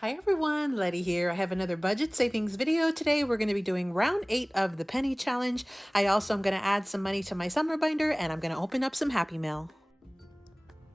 Hi everyone, Letty here. I have another budget savings video today. We're going to be doing round 8 of the penny challenge. I also am going to add some money to my summer binder and I'm going to open up some Happy Mail.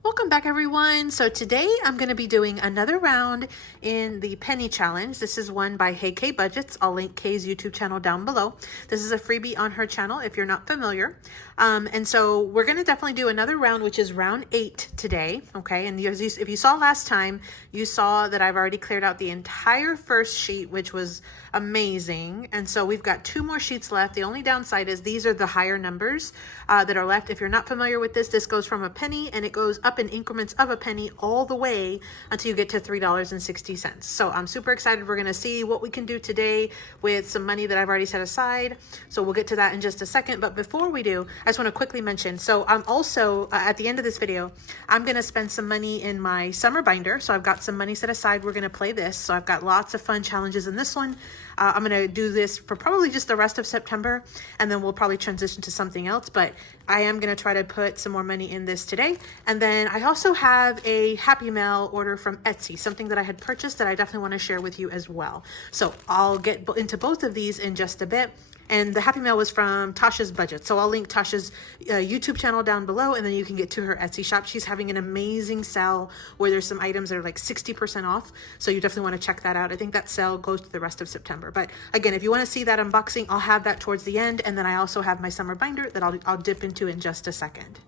Welcome back everyone. So today I'm going to be doing another round in the penny challenge. This is one by Heky Budgets. I'll link Kay's YouTube channel down below. This is a freebie on her channel if you're not familiar. And so we're going to definitely do another round, which is round 8 today. Okay. And if you saw last time, you saw that I've already cleared out the entire first sheet, which was amazing. And so we've got 2 more sheets left. The only downside is these are the higher numbers that are left. If you're not familiar with this, this goes from a penny and it goes up in increments of a penny all the way until you get to $3.60. So I'm super excited. We're going to see what we can do today with some money that I've already set aside. So we'll get to that in just a second. But before we do, I just want to quickly mention, so I'm also at the end of this video, I'm going to spend some money in my summer binder. So I've got some money set aside. We're going to play this. So I've got lots of fun challenges in this one. I'm going to do this for probably just the rest of September, and then we'll probably transition to something else. But I am going to try to put some more money in this today. And then I also have a Happy Mail order from Etsy, something that I had purchased that I definitely want to share with you as well. So I'll get into both of these in just a bit. And the Happy Mail was from Tasha's Budget. So I'll link Tasha's YouTube channel down below, and then you can get to her Etsy shop. She's having an amazing sale where there's some items that are like 60% off. So you definitely want to check that out. I think that sale goes to the rest of September. But again, if you want to see that unboxing, I'll have that towards the end. And then I also have my summer binder that I'll dip into in just a second.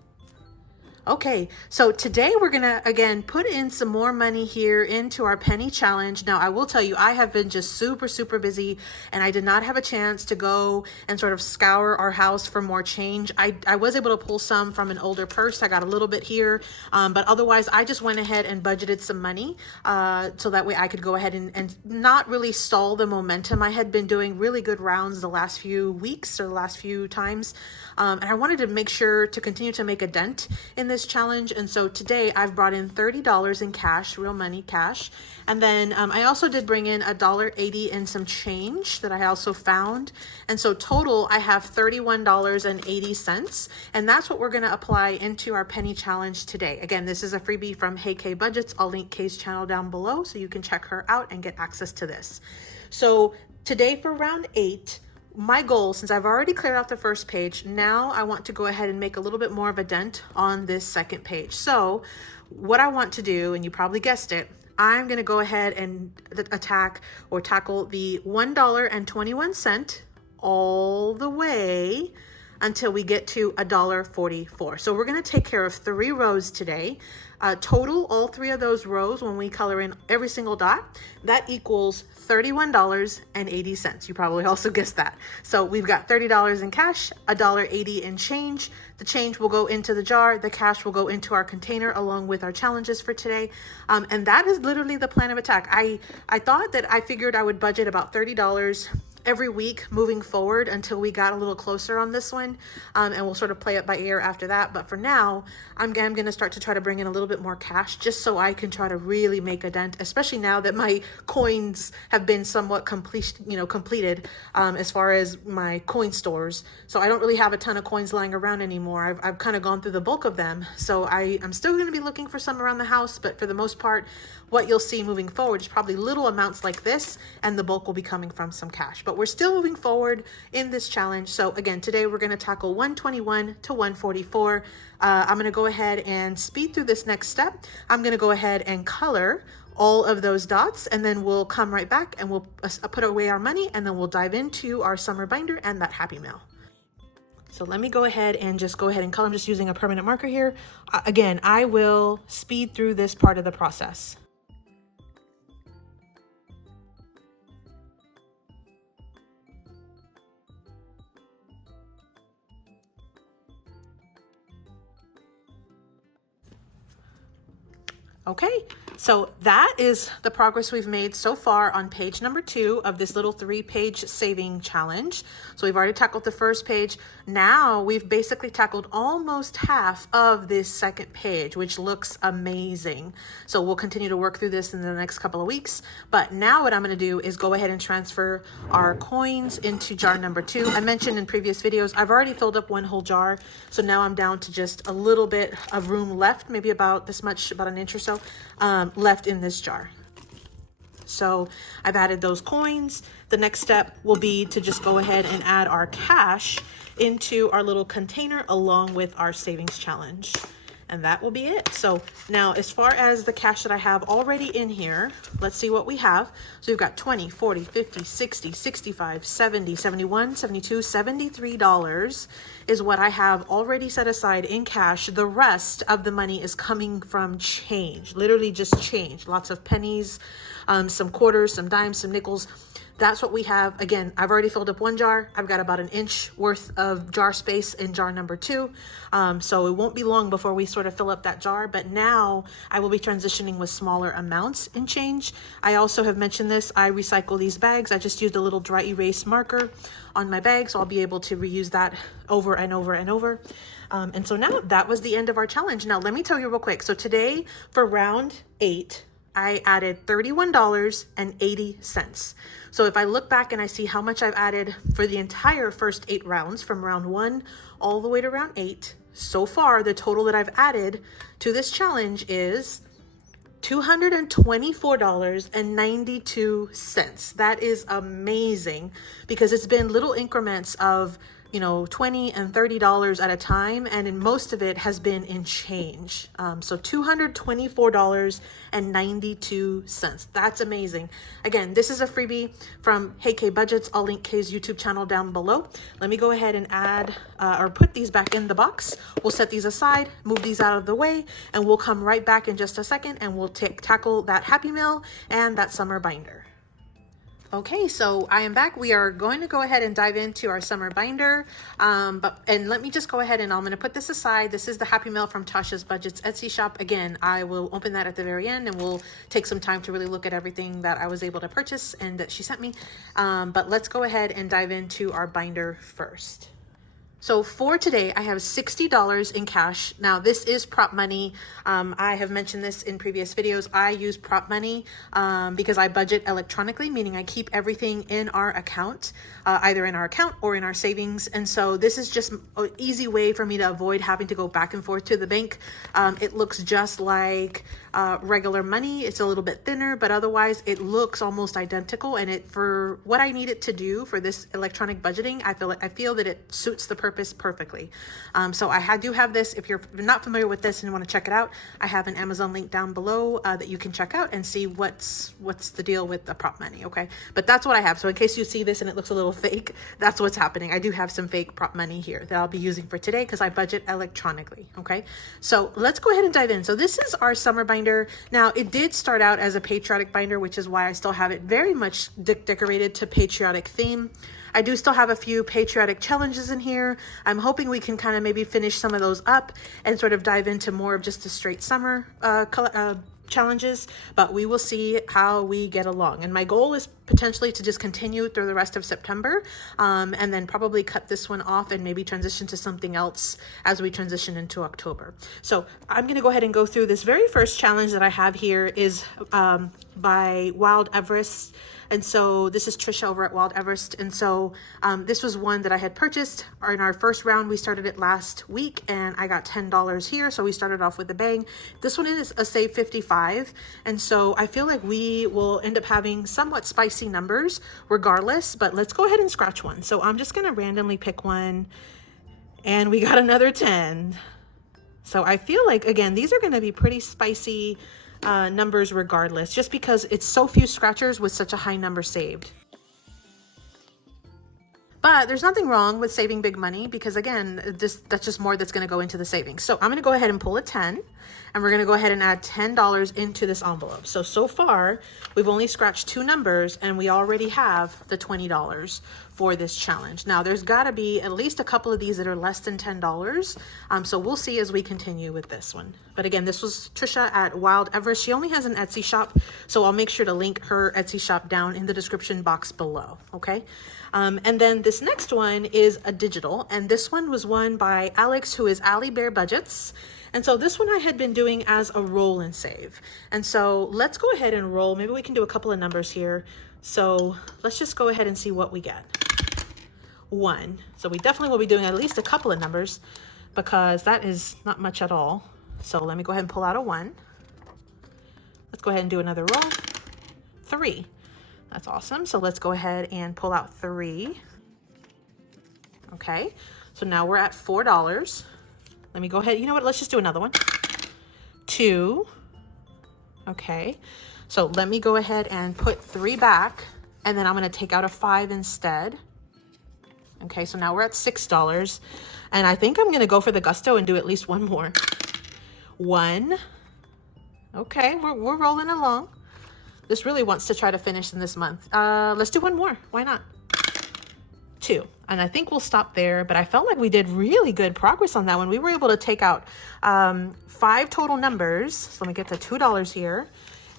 Okay, so today we're gonna, again, put in some more money here into our penny challenge. Now, I will tell you, I have been just super busy, and I did not have a chance to go and sort of scour our house for more change. I was able to pull some from an older purse. I got a little bit here, but otherwise, I just went ahead and budgeted some money so that way I could go ahead and not really stall the momentum. I had been doing really good rounds the last few weeks or the last few times, and I wanted to make sure to continue to make a dent in this challenge. And so today I've brought in $30 in cash, real money, cash. And then I also did bring in $1.80 and some change that I also found. And so total I have $31.80. And that's what we're going to apply into our penny challenge today. Again, this is a freebie from Heky Budgets. I'll link Kay's channel down below so you can check her out and get access to this. So today for round 8, my goal, since I've already cleared out the first page, now I want to go ahead and make a little bit more of a dent on this second page. So what I want to do, and you probably guessed it, I'm going to go ahead and tackle the $1.21 all the way until we get to $1.44. So we're going to take care of 3 rows today. Total, all 3 of those rows, when we color in every single dot, that equals $31.80. You probably also guessed that. So we've got $30 in cash, $1.80 in change. The change will go into the jar. The cash will go into our container along with our challenges for today. And that is literally the plan of attack. I thought that I figured I would budget about $30 every week moving forward until we got a little closer on this one, and we'll sort of play it by ear after that. But for now, I'm going to start to try to bring in a little bit more cash just so I can try to really make a dent, especially now that my coins have been somewhat completed as far as my coin stores. So I don't really have a ton of coins lying around anymore. I've kind of gone through the bulk of them. So I'm still going to be looking for some around the house, but for the most part, what you'll see moving forward is probably little amounts like this, and the bulk will be coming from some cash. But we're still moving forward in this challenge. So again, today we're going to tackle 121 to 144. I'm going to go ahead and speed through this next step. I'm going to go ahead and color all of those dots, and then we'll come right back and we'll put away our money, and then we'll dive into our summer binder and that Happy Mail. So let me go ahead and color. I'm just using a permanent marker here. Again, I will speed through this part of the process. Okay, so that is the progress we've made so far on page number 2 of this little 3-page saving challenge. So we've already tackled the first page. Now we've basically tackled almost half of this second page, which looks amazing. So we'll continue to work through this in the next couple of weeks. But now what I'm going to do is go ahead and transfer our coins into jar number 2. I mentioned in previous videos, I've already filled up 1 whole jar. So now I'm down to just a little bit of room left, maybe about this much, about an inch or so left in this jar. So I've added those coins. The next step will be to just go ahead and add our cash into our little container along with our savings challenge. And that will be it. So now as far as the cash that I have already in here, let's see what we have. So we've got 20, 40, 50, 60, 65, 70, 71, 72, $73 is what I have already set aside in cash. The rest of the money is coming from change, literally just change. Lots of pennies, some quarters, some dimes, some nickels. That's what we have. Again, I've already filled up one jar. I've got about an inch worth of jar space in jar number 2. So it won't be long before we sort of fill up that jar, but now I will be transitioning with smaller amounts in change. I also have mentioned this, I recycle these bags. I just used a little dry erase marker on my bag, so I'll be able to reuse that over and over and over. And so now that was the end of our challenge. Now let me tell you real quick. So today for round 8, I added $31.80. So if I look back and I see how much I've added for the entire first 8 rounds, from round 1 all the way to round 8, so far the total that I've added to this challenge is $224.92. That is amazing, because it's been little increments of, you know, $20 and $30 at a time, and in most of it has been in change. So $224.92. That's amazing. Again, this is a freebie from Heky Budgets. I'll link Kay's YouTube channel down below. Let me go ahead and add or put these back in the box. We'll set these aside, move these out of the way, and we'll come right back in just a second and we'll tackle that Happy Mail and that summer binder. Okay, so I am back. We are going to go ahead and dive into our summer binder. And let me just go ahead and I'm going to put this aside. This is the Happy Mail from Tasha's Budgets Etsy shop. Again, I will open that at the very end and we'll take some time to really look at everything that I was able to purchase and that she sent me. But let's go ahead and dive into our binder first. So for today, I have $60 in cash. Now this is prop money. I have mentioned this in previous videos. I use prop money because I budget electronically, meaning I keep everything in our account, either in our account or in our savings. And so this is just an easy way for me to avoid having to go back and forth to the bank. It looks just like regular money. It's a little bit thinner, but otherwise it looks almost identical. And it, for what I need it to do for this electronic budgeting, I feel that it suits the purpose perfectly. So I do have this. If you're not familiar with this and want to check it out, I have an Amazon link down below that you can check out and see what's the deal with the prop money. Okay, but that's what I have. So in case you see this and it looks a little fake, that's what's happening. I do have some fake prop money here that I'll be using for today because I budget electronically. Okay, so let's go ahead and dive in. So this is our summer binder. Now it did start out as a patriotic binder, which is why I still have it very much decorated to patriotic theme. I do still have a few patriotic challenges in here. I'm hoping we can kind of maybe finish some of those up and sort of dive into more of just a straight summer challenges, but we will see how we get along. And my goal is potentially to just continue through the rest of September, and then probably cut this one off and maybe transition to something else as we transition into October. So I'm going to go ahead and go through this very first challenge that I have here is by Wild Everest. And so this is Tasha over at Wild Everest. And so this was one that I had purchased in our first round. We started it last week and I got $10 here. So we started off with a bang. This one is a save 55. And so I feel like we will end up having somewhat spicy numbers regardless, but let's go ahead and scratch one. So I'm just going to randomly pick one and we got another 10. So I feel like, again, these are going to be pretty spicy numbers regardless, just because it's so few scratchers with such a high number saved. But there's nothing wrong with saving big money because, again, that's just more that's going to go into the savings. So I'm going to go ahead and pull a 10 and we're going to go ahead and add $10 into this envelope. So far we've only scratched 2 numbers and we already have the $20 for this challenge. Now there's got to be at least a couple of these that are less than $10. So we'll see as we continue with this one. But again, this was Tasha at Wild Everest. She only has an Etsy shop, so I'll make sure to link her Etsy shop down in the description box below. Okay. And then this next one is a digital, and this one was won by Alex, who is Alibear Budgets. And so this one I had been doing as a roll and save. And so let's go ahead and roll. Maybe we can do a couple of numbers here. So let's just go ahead and see what we get. 1. So we definitely will be doing at least a couple of numbers because that is not much at all. So let me go ahead and pull out a 1. Let's go ahead and do another roll. 3. That's awesome. So let's go ahead and pull out 3. Okay, so now we're at $4. Let me go ahead. You know what? Let's just do another one. 2. Okay, so let me go ahead and put 3 back, and then I'm going to take out a 5 instead. Okay, so now we're at $6, and I think I'm going to go for the gusto and do at least one more. 1. Okay, we're rolling along. This really wants to try to finish in this month. Let's do one more. Why not? 2. And I think we'll stop there, but I felt like we did really good progress on that one. We were able to take out 5 total numbers. So let me get to $2 here.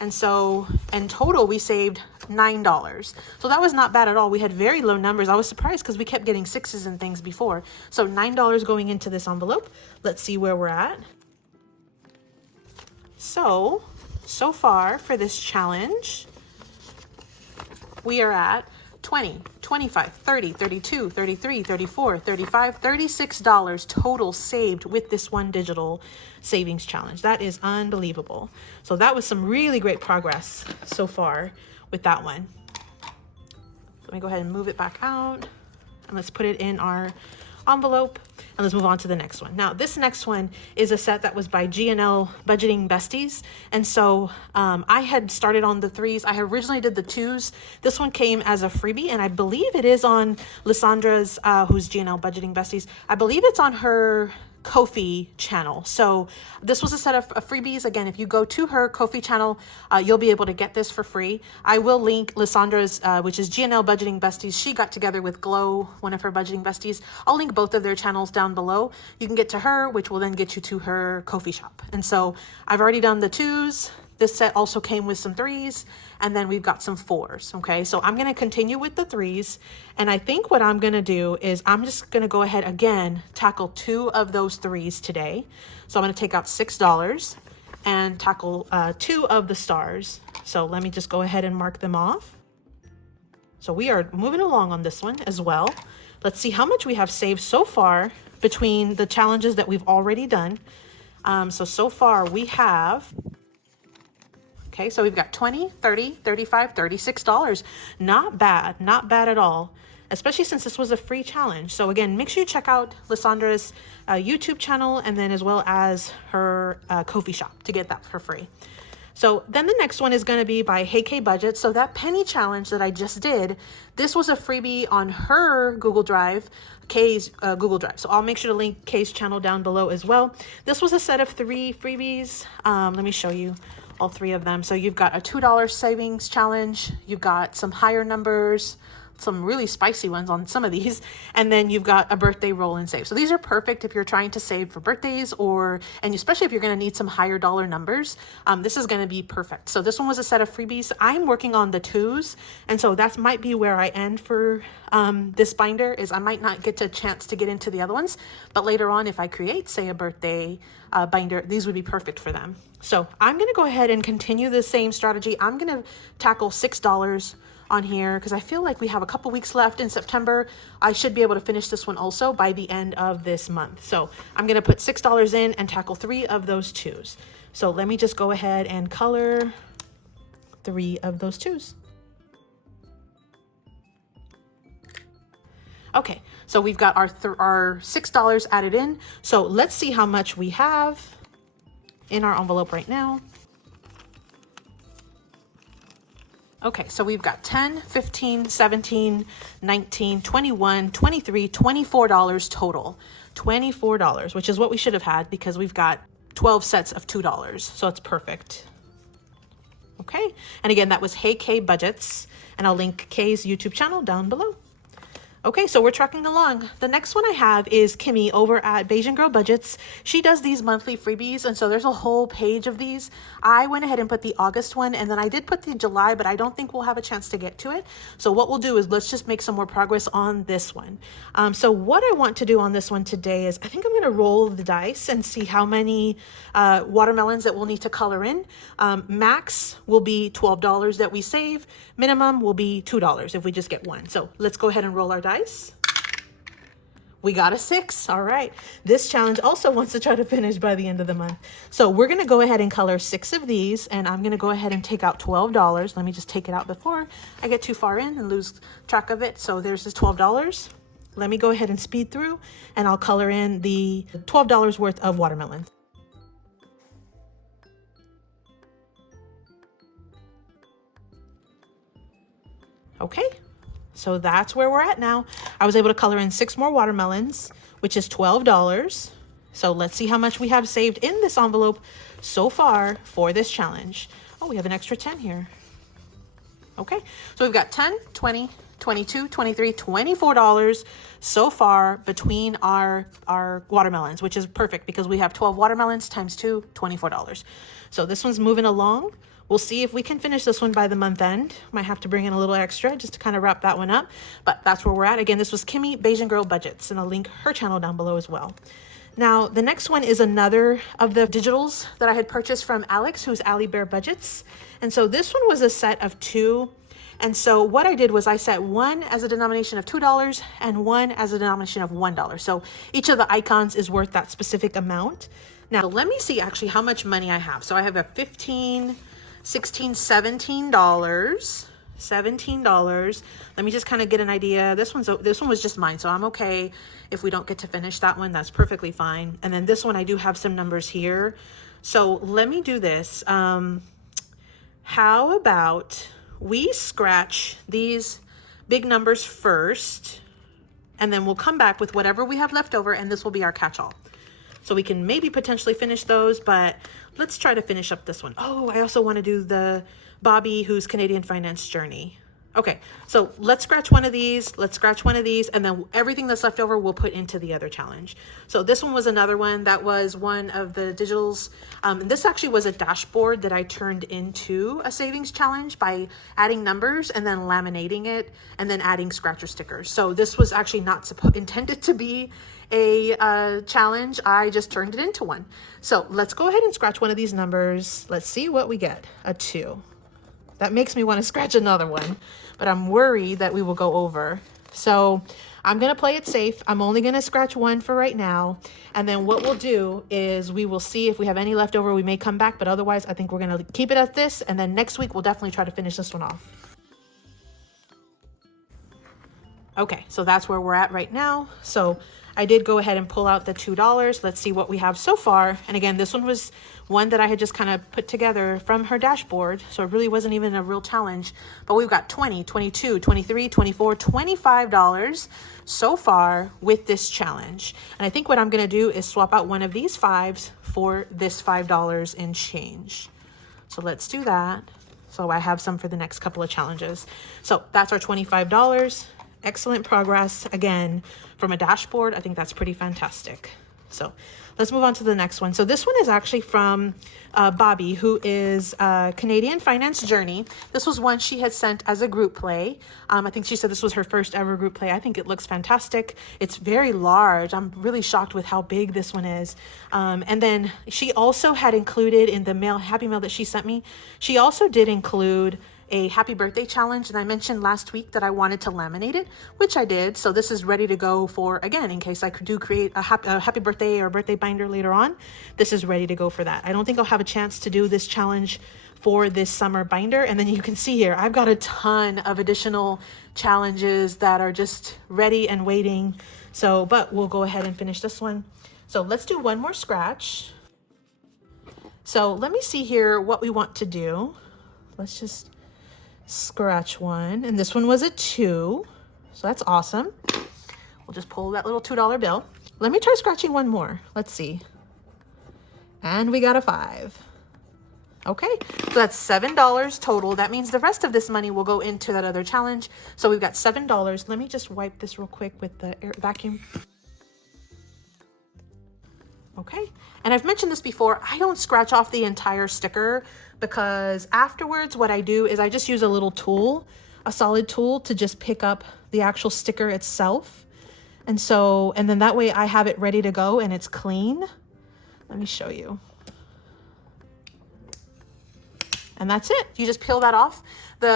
And so in total, we saved $9. So that was not bad at all. We had very low numbers. I was surprised because we kept getting 6s and things before. So $9 going into this envelope. Let's see where we're at. So far for this challenge, we are at 20, 25, 30, 32, 33, 34, 35, $36 total saved with this one digital savings challenge. That is unbelievable. So that was some really great progress so far with that one. Let me go ahead and move it back out, and let's put it in our envelope, and let's move on to the next one. Now, this next one is a set that was by G&L Budgeting Besties. And so I had started on the 3s. I originally did the 2s. This one came as a freebie, and I believe it is on Lissandra's, who's G&L Budgeting Besties. I believe it's on her Ko-fi channel. So this was a set of freebies. Again, if you go to her Ko-fi channel, you'll be able to get this for free. I will link Lissandra's, which is G&L Budgeting Besties. She got together with Glo, one of her budgeting besties. I'll link both of their channels down below. You can get to her, which will then get you to her Ko-fi shop. And so I've already done the 2s. This set also came with some 3s, and then we've got some 4s, okay? So I'm gonna continue with the 3s, and I think what I'm gonna do is I'm just gonna go ahead again, tackle 2 of those 3s today. So I'm gonna take out $6 and tackle 2 of the stars. So let me just go ahead and mark them off. So we are moving along on this one as well. Let's see how much we have saved so far between the challenges that we've already done. So far we have, okay, so we've got 20, 30, 35, $36. Not bad, not bad at all, especially since this was a free challenge. So again, make sure you check out Lissandra's YouTube channel, and then as well as her Ko-fi shop to get that for free. So then the next one is going to be by Heky Budget. So that penny challenge that I just did, this was a freebie on her Google Drive, Kay's Google Drive. So I'll make sure to link Kay's channel down below as well. This was a set of 3 freebies. Let me show you all 3 of them. So you've got a $2 savings challenge, you've got some higher numbers, some really spicy ones on some of these, and then you've got a birthday roll and save. So these are perfect if you're trying to save for birthdays, and especially if you're going to need some higher dollar numbers. This is going to be perfect. So this one was a set of freebies. I'm working on the 2s, and so that might be where I end for this binder. Is I might not get a chance to get into the other ones, but later on, if I create, say, a birthday binder, these would be perfect for them. So I'm going to go ahead and continue the same strategy. I'm going to tackle $6 on here because I feel like we have a couple weeks left in September. I should be able to finish this one also by the end of this month. So I'm going to put $6 in and tackle 3 of those 2s. So let me just go ahead and color 3 of those 2s. Okay, so we've got our $6 added in. So let's see how much we have in our envelope right now. Okay, so we've got 10, 15, 17, 19, 21, 23, $24 total. $24, which is what we should have had because we've got 12 sets of $2. So it's perfect. Okay, and again, that was Heky Budgets, and I'll link Kay's YouTube channel down below. Okay, so we're trucking along. The next one I have is Kimmy over at Bajan Budgets. She does these monthly freebies, and so there's a whole page of these. I went ahead and put the August one, and then I did put the July, but I don't think we'll have a chance to get to it. So what we'll do is let's just make some more progress on this one. So what I want to do on this one today is I think I'm going to roll the dice and see how many watermelons that we'll need to color in. Max will be $12 that we save. Minimum will be $2 if we just get one. So let's go ahead and roll our dice. We got a 6. All right. This challenge also wants to try to finish by the end of the month. So we're going to go ahead and color 6 of these, and I'm going to go ahead and take out $12. Let me just take it out before I get too far in and lose track of it. So there's this $12. Let me go ahead and speed through, and I'll color in the $12 worth of watermelon. Okay. So that's where we're at now. I was able to color in 6 more watermelons, which is $12. So let's see how much we have saved in this envelope so far for this challenge. Oh, we have an extra 10 here. Okay, so we've got 10, 20, 22, 23, $24 so far between our watermelons, which is perfect because we have 12 watermelons times 2, $24. So this one's moving along. We'll see if we can finish this one by the month end. Might have to bring in a little extra just to kind of wrap that one up. But that's where we're at. Again, this was Kimmy, Bajan Girl Budgets, and I'll link her channel down below as well. Now, the next one is another of the digitals that I had purchased from Alex, who's Alibear Budgets. And so this one was a set of 2. And so what I did was I set one as a denomination of $2 and one as a denomination of $1. So each of the icons is worth that specific amount. Now, let me see actually how much money I have. So I have a $15, $16, $17. Let me just kind of get an idea. This one was just mine, so I'm okay if we don't get to finish that one. That's perfectly fine. And then this one, I do have some numbers here. So let me do this. How about we scratch these big numbers first, and then we'll come back with whatever we have left over, and this will be our catch-all. So we can maybe potentially finish those, but let's try to finish up this one. Oh, I also want to do the Bobby, who's Canadian Finance Journey. Okay, so let's scratch one of these, and then everything that's left over we'll put into the other challenge. So this one was another one that was one of the digitals. And this actually was a dashboard that I turned into a savings challenge by adding numbers and then laminating it and then adding scratcher stickers. So this was actually not intended to be a challenge. I just turned it into one. So let's go ahead and scratch one of these numbers. Let's see what we get. A 2. That makes me want to scratch another one, but I'm worried that we will go over. So I'm going to play it safe. I'm only going to scratch one for right now. And then what we'll do is we will see if we have any left over. We may come back, but otherwise I think we're going to keep it at this. And then next week, we'll definitely try to finish this one off. Okay, so that's where we're at right now. So I did go ahead and pull out the $2. Let's see what we have so far. And again, this one was one that I had just kind of put together from her dashboard. So it really wasn't even a real challenge. But we've got 20, 22, 23, 24, $25 so far with this challenge. And I think what I'm going to do is swap out one of these 5s for this $5 in change. So let's do that. So I have some for the next couple of challenges. So that's our $25. Excellent progress. Again, from a dashboard, I think that's pretty fantastic. So let's move on to the next one. So this one is actually from Bobby, who is Canadian Finance Journey. This was one she had sent as a group play. I think she said this was her first ever group play. I think it looks fantastic. It's very large. I'm really shocked with how big this one is. And then she also had included in the happy mail that she sent me, she also did include a happy birthday challenge. And I mentioned last week that I wanted to laminate it, which I did. So this is ready to go for, again, in case I do create a happy birthday or birthday binder later on, this is ready to go for that. I don't think I'll have a chance to do this challenge for this summer binder. And then you can see here, I've got a ton of additional challenges that are just ready and waiting. So, but we'll go ahead and finish this one. So let's do one more scratch. So let me see here what we want to do. Let's just scratch one, and this one was a 2, so that's awesome. We'll just pull that little $2 bill. Let me try scratching one more. Let's see. And we got a 5. Okay, so that's $7 total. That means the rest of this money will go into that other challenge. So we've got $7. Let me just wipe this real quick with the air vacuum. Okay, and I've mentioned this before, I don't scratch off the entire sticker because afterwards what I do is I just use a little tool, a solid tool, to just pick up the actual sticker itself. And then that way I have it ready to go and it's clean. Let me show you. And that's it. You just peel that off.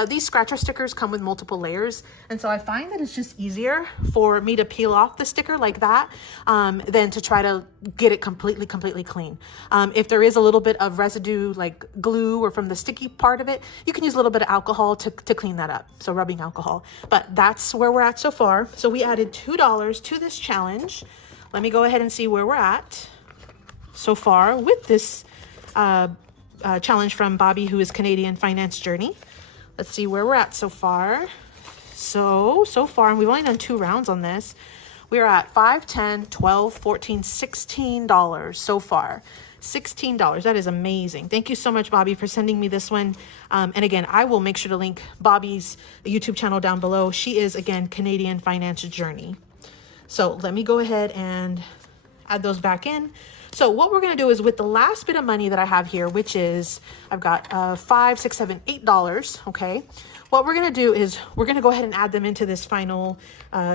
These scratcher stickers come with multiple layers. And so I find that it's just easier for me to peel off the sticker like that than to try to get it completely clean. If there is a little bit of residue like glue or from the sticky part of it, you can use a little bit of alcohol to clean that up. So rubbing alcohol. But that's where we're at so far. So we added $2 to this challenge. Let me go ahead and see where we're at so far with this challenge from Bobby, who is Canadian Finance Journey. Let's see where we're at so far. So far, and we've only done 2 rounds on this, we're at $5, $10, $12, $14, $16 so far. $16. That is amazing. Thank you so much, Bobby, for sending me this one. And again, I will make sure to link Bobby's YouTube channel down below. She is, again, Canadian Finance Journey. So let me go ahead and add those back in. So what we're going to do is with the last bit of money that I have here, which is I've got $5, $6, $7, $8. Okay. What we're going to do is we're going to go ahead and add them into this final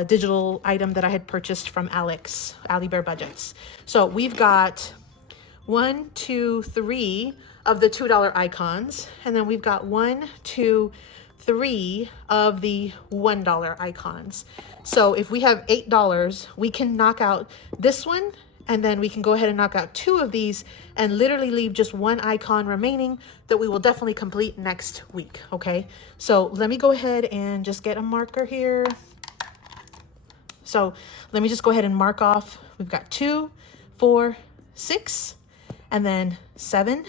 digital item that I had purchased from Alibear Budgets. So we've got 1, 2, 3 of the $2 icons. And then we've got 1, 2, 3 of the $1 icons. So if we have $8, we can knock out this one, and then we can go ahead and knock out 2 of these and literally leave just 1 icon remaining that we will definitely complete next week. Okay, so let me go ahead and just get a marker here. So let me just go ahead and mark off. We've got 2, 4, 6, and then 7,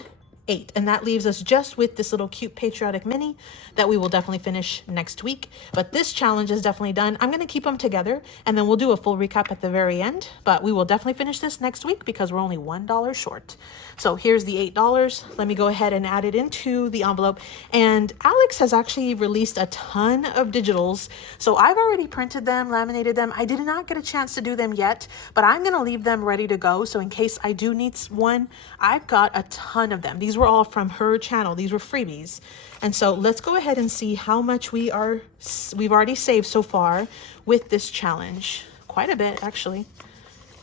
8. And that leaves us just with this little cute patriotic mini that we will definitely finish next week. But this challenge is definitely done. I'm going to keep them together and then we'll do a full recap at the very end. But we will definitely finish this next week because we're only $1 short. So here's the $8. Let me go ahead and add it into the envelope. And Alex has actually released a ton of digitals. So I've already printed them, laminated them. I did not get a chance to do them yet, but I'm going to leave them ready to go. So in case I do need one, I've got a ton of them. These were all from her channel. These were freebies. And so let's go ahead and see how much we've already saved so far with this challenge. Quite a bit, actually,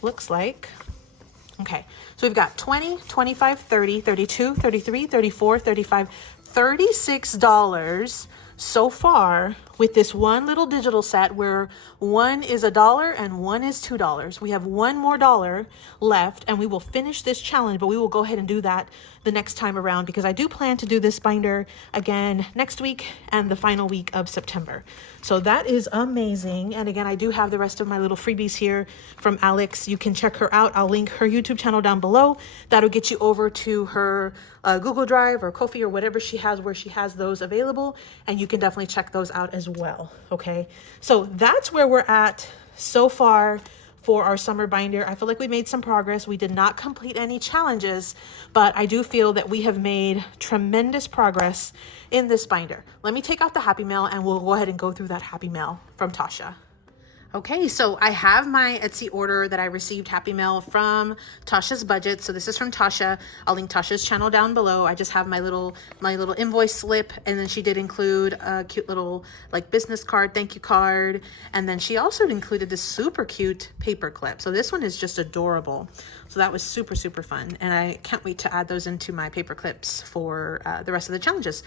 looks like. Okay, so we've got 20, 25, 30, 32, 33, 34, 35, $36 so far with this one little digital set where one is $1 and one is $2. We have one more dollar left and we will finish this challenge, but we will go ahead and do that the next time around because I do plan to do this binder again next week and the final week of September. So that is amazing. And again, I do have the rest of my little freebies here from Alex. You can check her out. I'll link her YouTube channel down below. That'll get you over to her Google Drive or Ko-fi or whatever she has where she has those available. And you can definitely check those out as well. Okay, so that's where we're at so far for our summer binder. I feel like we made some progress. We did not complete any challenges, but I do feel that we have made tremendous progress in this binder. Let me take out the Happy Mail and we'll go ahead and go through that Happy Mail from Tasha. Okay, so I have my Etsy order that I received Happy Mail from Tasha's Budget. So this is from Tasha. I'll link Tasha's channel down below. I just have my little invoice slip, and then she did include a cute little like business card, thank you card, and then she also included this super cute paper clip. So this one is just adorable. So that was super fun, and I can't wait to add those into my paper clips for the rest of the challenges.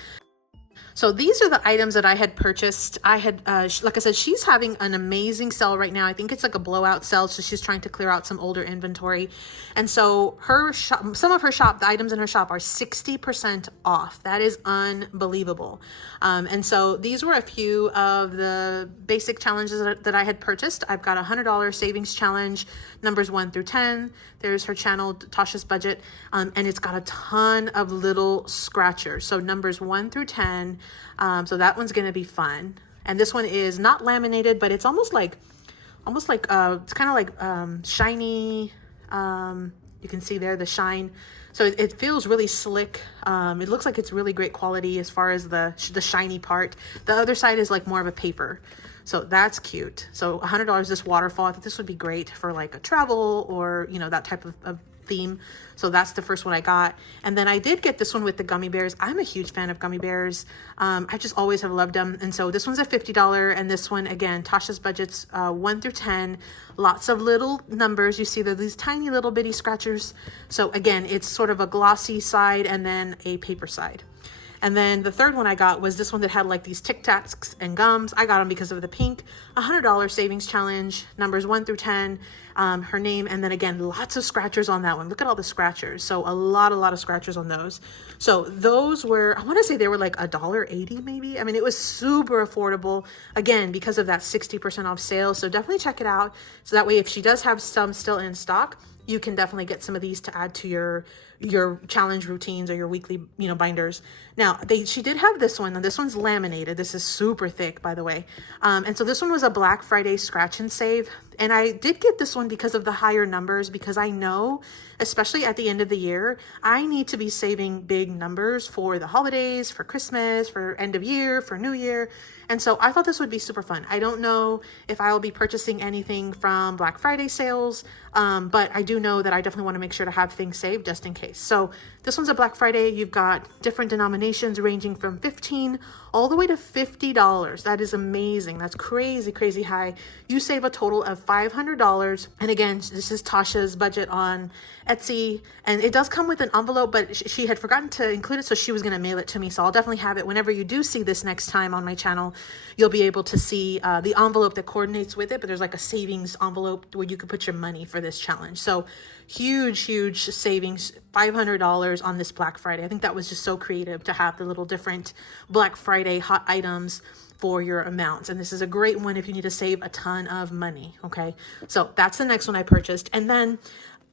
So these are the items that I had purchased. I had, like I said, she's having an amazing sale right now. I think it's like a blowout sale. So she's trying to clear out some older inventory. And so her shop, some of her shop, the items in her shop are 60% off. That is unbelievable. And so these were a few of the basic challenges that I had purchased. I've got a $100 savings challenge, numbers 1 through 10. There's her channel, Tasha's Budget. And it's got a ton of little scratchers. So numbers 1 through 10. So that one's going to be fun. And this one is not laminated, but it's almost like it's kind of like shiny. You can see there the shine. So it feels really slick. It looks like it's really great quality as far as the shiny part. The other side is like more of a paper. So that's cute. So $100 this waterfall. I thought this would be great for like a travel or, you know, that type of theme. So that's the first one I got. And then I did get this one with the gummy bears. I'm a huge fan of gummy bears. I just always have loved them. And so this one's a $50. And this one, again, Tasha's Budgets 1 through 10. Lots of little numbers. You see these tiny little bitty scratchers. So again, it's sort of a glossy side and then a paper side. And then the third one I got was this one that had like these Tic Tacs and gums. I got them because of the pink $100 savings challenge, numbers 1 through 10, her name. And then again, lots of scratchers on that one. Look at all the scratchers. So a lot of scratchers on those. So those were, I want to say they were like $1.80 maybe. I mean, it was super affordable, again, because of that 60% off sale. So definitely check it out. So that way, if she does have some still in stock, you can definitely get some of these to add to your challenge routines or your weekly, binders. Now, she did have this one, and this one's laminated. This is super thick, by the way. And so this one was a Black Friday scratch and save. And I did get this one because of the higher numbers, because I know, especially at the end of the year, I need to be saving big numbers for the holidays, for Christmas, for end of year, for New Year. And so I thought this would be super fun. I don't know if I will be purchasing anything from Black Friday sales, but I do know that I definitely want to make sure to have things saved just in case. So this one's a Black Friday. You've got different denominations ranging from $15 all the way to $50. That is amazing. That's crazy, crazy high. You save a total of $500. And again, this is Tasha's budget on Etsy, and it does come with an envelope, but she had forgotten to include it, so she was going to mail it to me. So I'll definitely have it whenever you do see this next time on my channel. You'll be able to see the envelope that coordinates with it, but there's like a savings envelope where you could put your money for this challenge. So huge savings, $500 on this Black Friday. I think that was just so creative to have the little different Black Friday hot items for your amounts. And this is a great one if you need to save a ton of money. Okay, so that's the next one I purchased. And then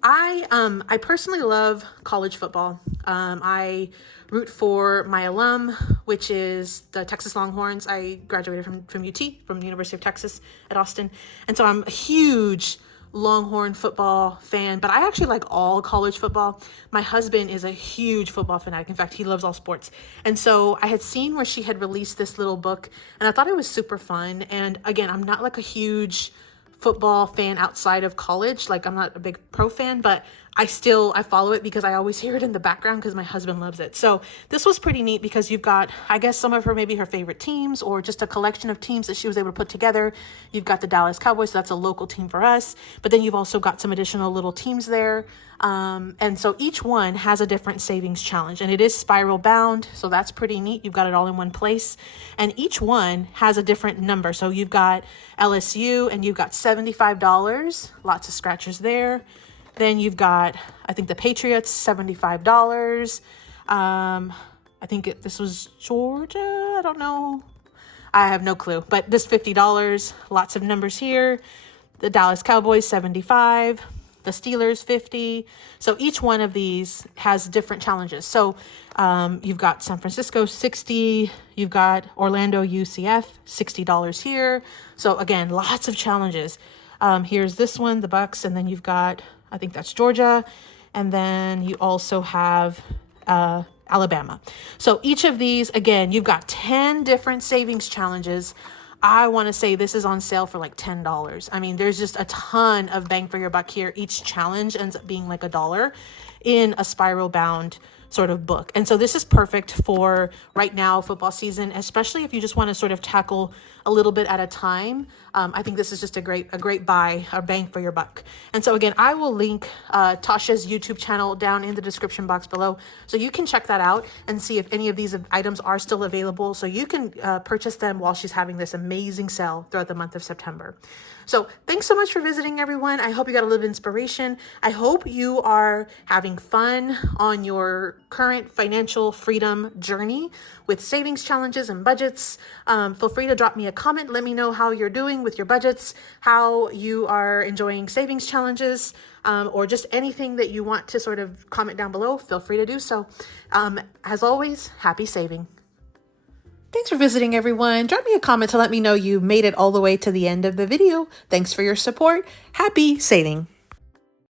I personally love college football. I root for my alum, which is the Texas Longhorns. I graduated from UT, from the University of Texas at Austin. And so I'm a huge Longhorn football fan, but I actually like all college football. My husband is a huge football fanatic. In fact, he loves all sports. And so I had seen where she had released this little book, and I thought it was super fun. And again, I'm not like a huge football fan outside of college. Like, I'm not a big pro fan, but I follow it because I always hear it in the background because my husband loves it. So this was pretty neat because you've got, I guess, some of maybe her favorite teams, or just a collection of teams that she was able to put together. You've got the Dallas Cowboys. So that's a local team for us, but then you've also got some additional little teams there. And so each one has a different savings challenge, and it is spiral bound. So that's pretty neat. You've got it all in one place, and each one has a different number. So you've got LSU, and you've got $75, lots of scratchers there. Then you've got, I think, the Patriots, $75. I think this was Georgia. I don't know. I have no clue, but this $50, lots of numbers here. The Dallas Cowboys, $75. The Steelers, $50. So each one of these has different challenges. So you've got San Francisco, $60. You've got Orlando UCF, $60 here. So again, lots of challenges. Here's this one, the Bucks, and then you've got, I think that's Georgia. And then you also have Alabama. So each of these, again, you've got 10 different savings challenges. I want to say this is on sale for like $10. I mean, there's just a ton of bang for your buck here. Each challenge ends up being like $1 in a spiral bound sort of book. And so this is perfect for right now, football season, especially if you just want to sort of tackle a little bit at a time. I think this is just a great buy, or bang for your buck. And so again, I will link Tasha's YouTube channel down in the description box below, so you can check that out and see if any of these items are still available, so you can purchase them while she's having this amazing sale throughout the month of September. So thanks so much for visiting, everyone. I hope you got a little bit of inspiration. I hope you are having fun on your current financial freedom journey with savings challenges and budgets. Feel free to drop me a comment. Let me know how you're doing with your budgets, how you are enjoying savings challenges, or just anything that you want to sort of comment down below. Feel free to do so. As always, happy saving. Thanks for visiting, everyone. Drop me a comment to let me know you made it all the way to the end of the video. Thanks for your support. Happy saving.